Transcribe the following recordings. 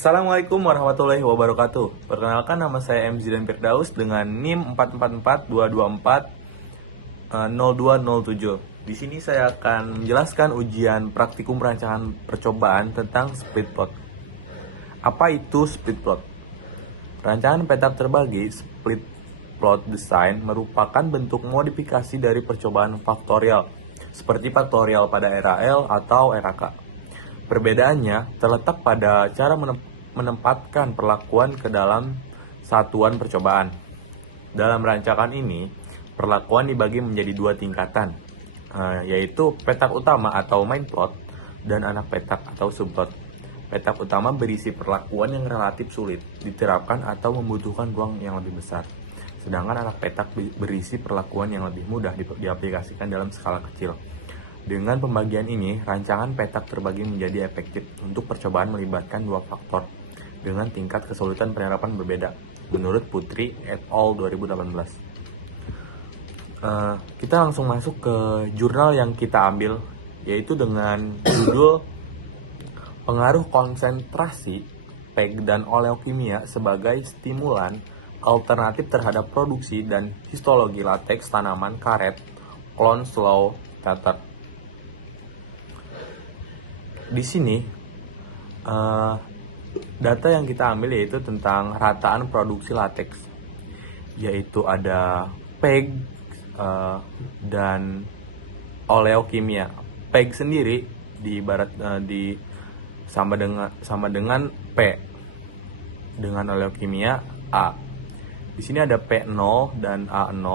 Assalamualaikum warahmatullahi wabarakatuh. Perkenalkan, nama saya M. Zidan Firdaus dengan NIM 444-224-0207. Di sini saya akan menjelaskan ujian praktikum perancangan percobaan tentang split plot. Apa itu split plot? Rancangan peta terbagi split plot design merupakan bentuk modifikasi dari percobaan faktorial, seperti faktorial pada era L atau era K. Perbedaannya terletak pada cara menempatkan perlakuan ke dalam satuan percobaan. Dalam rancangan ini, perlakuan dibagi menjadi dua tingkatan, yaitu petak utama atau main plot dan anak petak atau subplot. Petak utama berisi perlakuan yang relatif sulit diterapkan atau membutuhkan ruang yang lebih besar. Sedangkan anak petak berisi perlakuan yang lebih mudah diaplikasikan dalam skala kecil. Dengan pembagian ini, rancangan petak terbagi menjadi efektif untuk percobaan melibatkan dua faktor dengan tingkat kesulitan penerapan berbeda, menurut Putri et al. 2018. Kita langsung masuk ke jurnal yang kita ambil, yaitu dengan judul Pengaruh Konsentrasi PEG dan Oleokimia sebagai Stimulan Alternatif Terhadap Produksi dan Histologi Lateks Tanaman Karet Clone Slow Tether. Di sini data yang kita ambil yaitu tentang rataan produksi lateks, yaitu ada PEG dan oleokimia. PEG sendiri sama dengan P, dengan oleokimia A. Di sini ada P0 dan A0.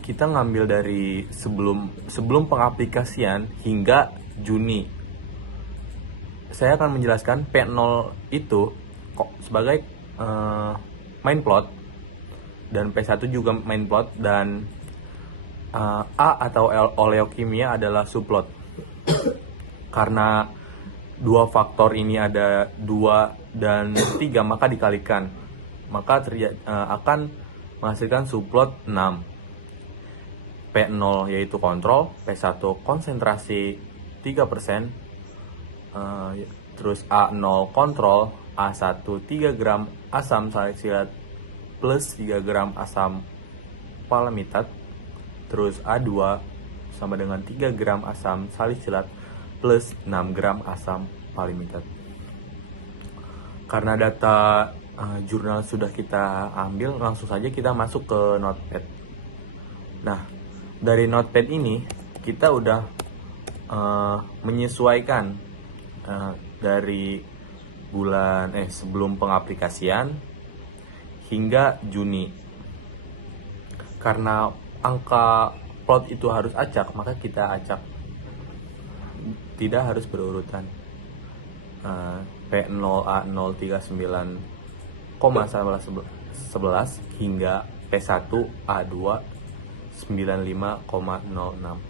Kita ngambil dari sebelum pengaplikasian hingga Juni. Saya akan menjelaskan P0 itu sebagai main plot dan P1 juga main plot, dan A atau oleokimia adalah subplot. Karena dua faktor ini ada 2 dan 3, maka dikalikan, maka akan menghasilkan subplot 6. P0 yaitu kontrol, P1 konsentrasi 3%, terus A0 kontrol, A1 3 gram asam salisilat plus 3 gram asam palmitat, terus A2 sama dengan 3 gram asam salisilat plus 6 gram asam palmitat. Karena data jurnal sudah kita ambil, langsung saja kita masuk ke notepad. Nah, dari notepad ini kita udah menyesuaikan dari bulan sebelum pengaplikasian hingga Juni. Karena angka plot itu harus acak, maka kita acak, tidak harus berurutan. P0 A0 39,11 hingga P1 A2 95,06.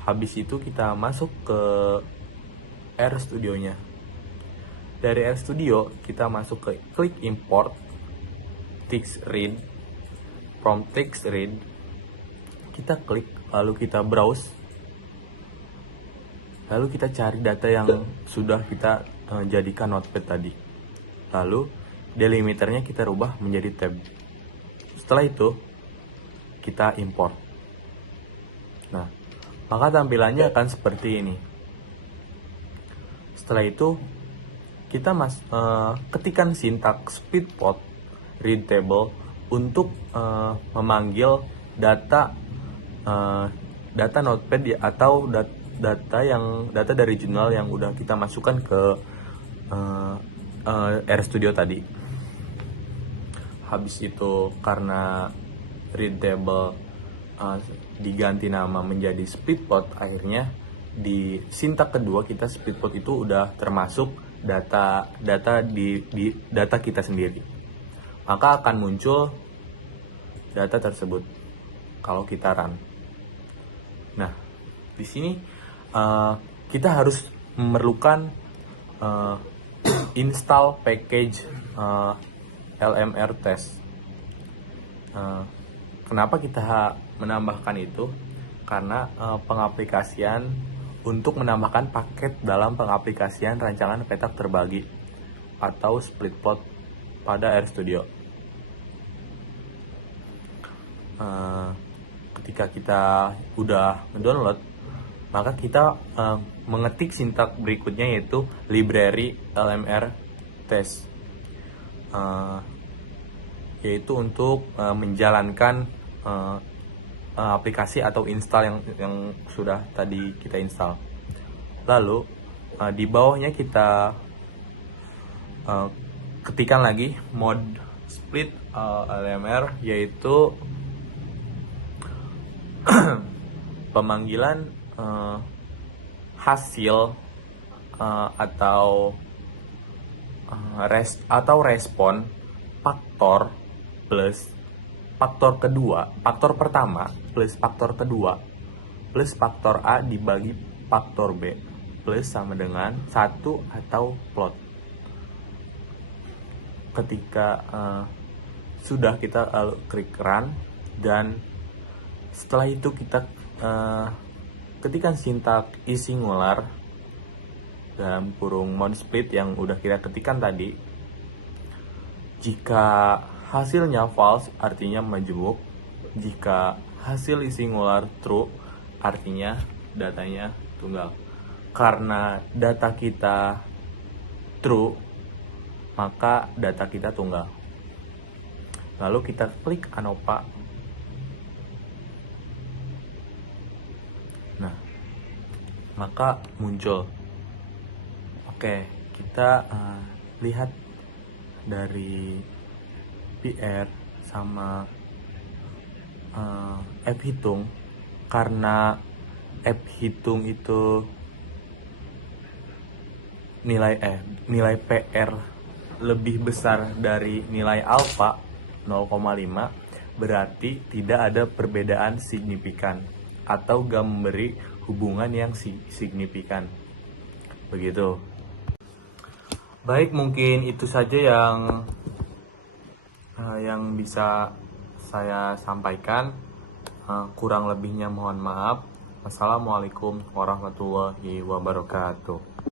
Habis itu kita masuk ke RStudio-nya. Dari RStudio kita masuk ke klik import text read. From text read kita klik, lalu kita browse, lalu kita cari data yang sudah kita jadikan notepad tadi, lalu delimiternya kita rubah menjadi tab. Setelah itu kita import. Nah, maka tampilannya akan seperti ini. Setelah itu kita ketikkan sintaks split plot read table untuk memanggil data notepad atau data dari jurnal yang udah kita masukkan ke RStudio tadi. Habis itu karena read table diganti nama menjadi split plot, akhirnya di sintak kedua kita split plot itu udah termasuk data di data kita sendiri, maka akan muncul data tersebut kalau kita run. Nah, di sini kita harus memerlukan install package LMR test. Kenapa kita menambahkan itu? Karena pengaplikasian untuk menambahkan paket dalam pengaplikasian rancangan petak terbagi atau split plot pada RStudio. Ketika kita udah mendownload, maka kita mengetik sintak berikutnya, yaitu library lmr test, yaitu untuk menjalankan aplikasi atau install yang sudah tadi kita install. Lalu di bawahnya kita ketikkan lagi mode split lmr, yaitu pemanggilan hasil atau respon faktor plus faktor pertama plus faktor kedua plus faktor A dibagi faktor B plus sama dengan 1 atau plot. Ketika sudah, kita klik run, dan setelah itu kita ketikkan sintak isingular dalam kurung mode split yang udah kita ketikkan tadi. Jika hasilnya false, artinya majemuk. Jika hasil isingular true, artinya datanya tunggal. Karena data kita true, maka data kita tunggal. Lalu kita klik ANOVA. Nah, maka muncul. Oke, kita lihat dari PR sama app hitung. Karena app hitung itu nilai PR lebih besar dari nilai alfa 0,5, berarti tidak ada perbedaan signifikan atau gak memberi hubungan yang signifikan. Begitu. Baik, mungkin itu saja yang bisa saya sampaikan. Kurang lebihnya mohon maaf. Wassalamualaikum warahmatullahi wabarakatuh.